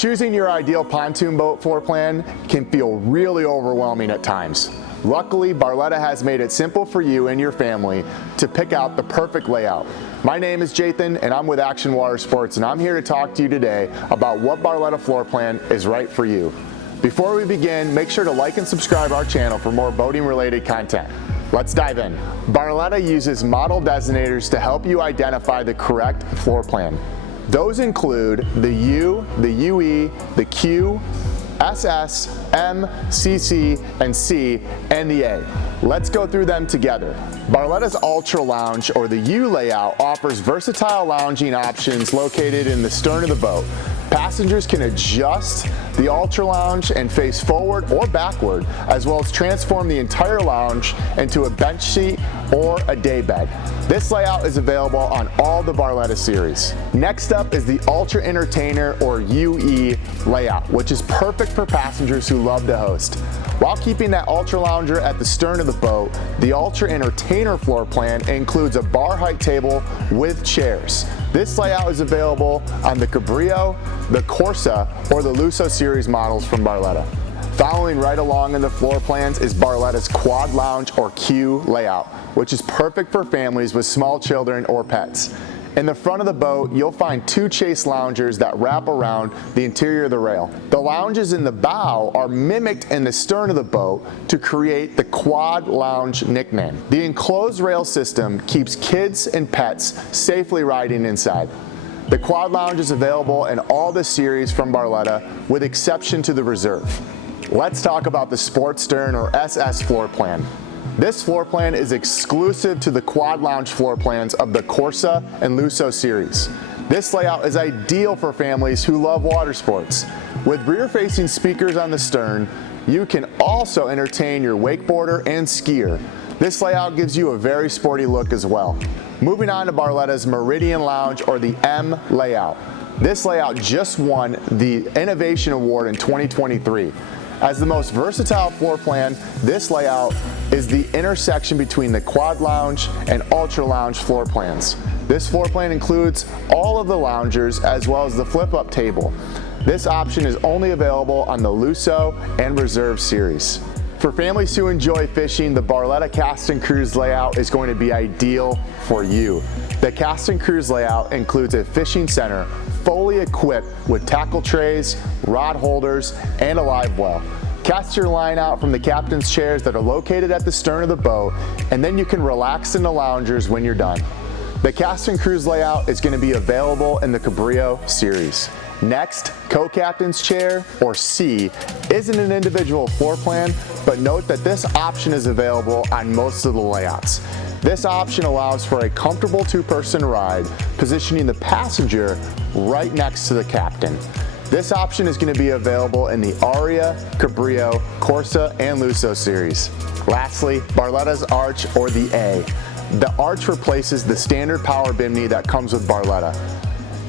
Choosing your ideal pontoon boat floor plan can feel really overwhelming at times. Luckily, Barletta has made it simple for you and your family to pick out the perfect layout. My name is Jathan and I'm with Action Water Sports, and I'm here to talk to you today about what Barletta floor plan is right for you. Before we begin, make sure to like and subscribe our channel for more boating related content. Let's dive in. Barletta uses model designators to help you identify the correct floor plan. Those include the U, the UE, the Q, SS, M, CC, and C, and the A. Let's go through them together. Barletta's Ultra Lounge, or the U layout, offers versatile lounging options located in the stern of the boat. Passengers can adjust the Ultra Lounge and face forward or backward, as well as transform the entire lounge into a bench seat or a day bed. This layout is available on all the Barletta series. Next up is the Ultra Entertainer, or UE layout, which is perfect for passengers who love to host. While keeping that Ultra Lounger at the stern of the boat, the Ultra Entertainer floor plan includes a bar height table with chairs. This layout is available on the Cabrillo, the Corsa, or the Lusso series models from Barletta. Following right along in the floor plans is Barletta's Quad Lounge, or Q layout, which is perfect for families with small children or pets. In the front of the boat, you'll find two chase loungers that wrap around the interior of the rail. The lounges in the bow are mimicked in the stern of the boat to create the Quad Lounge nickname. The enclosed rail system keeps kids and pets safely riding inside. The Quad Lounge is available in all the series from Barletta, with exception to the Reserve. Let's talk about the Sport Stern, or SS floor plan. This floor plan is exclusive to the Quad Lounge floor plans of the Corsa and Lusso series. This layout is ideal for families who love water sports. With rear-facing speakers on the stern, you can also entertain your wakeboarder and skier. This layout gives you a very sporty look as well. Moving on to Barletta's Meridian Lounge, or the M layout. This layout just won the Innovation Award in 2023. As the most versatile floor plan, this layout is the intersection between the Quad Lounge and Ultra Lounge floor plans. This floor plan includes all of the loungers as well as the flip-up table. This option is only available on the Lusso and Reserve series. For families who enjoy fishing, the Barletta Cast and Cruise layout is going to be ideal for you. The Cast and Cruise layout includes a fishing center fully equipped with tackle trays, rod holders, and a live well. Cast your line out from the captain's chairs that are located at the stern of the boat, and then you can relax in the loungers when you're done. The Cast and Cruise layout is going to be available in the Cabrillo series. Next, co-captain's chair, or C, isn't an individual floor plan, but note that this option is available on most of the layouts. This option allows for a comfortable two-person ride, positioning the passenger right next to the captain. This option is going to be available in the Aria, Cabrillo, Corsa, and Lusso series. Lastly, Barletta's Arch, or the A. The Arch replaces the standard power bimini that comes with Barletta.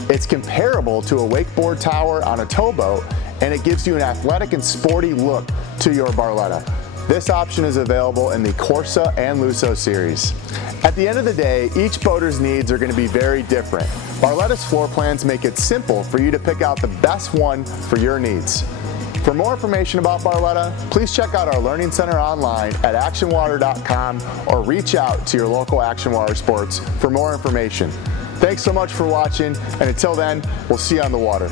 It's comparable to a wakeboard tower on a towboat, and it gives you an athletic and sporty look to your Barletta. This option is available in the Corsa and Lusso series. At the end of the day, each boater's needs are going to be very different. Barletta's floor plans make it simple for you to pick out the best one for your needs. For more information about Barletta, please check out our Learning Center online at actionwater.com or reach out to your local Action Water Sports for more information. Thanks so much for watching, and until then, we'll see you on the water.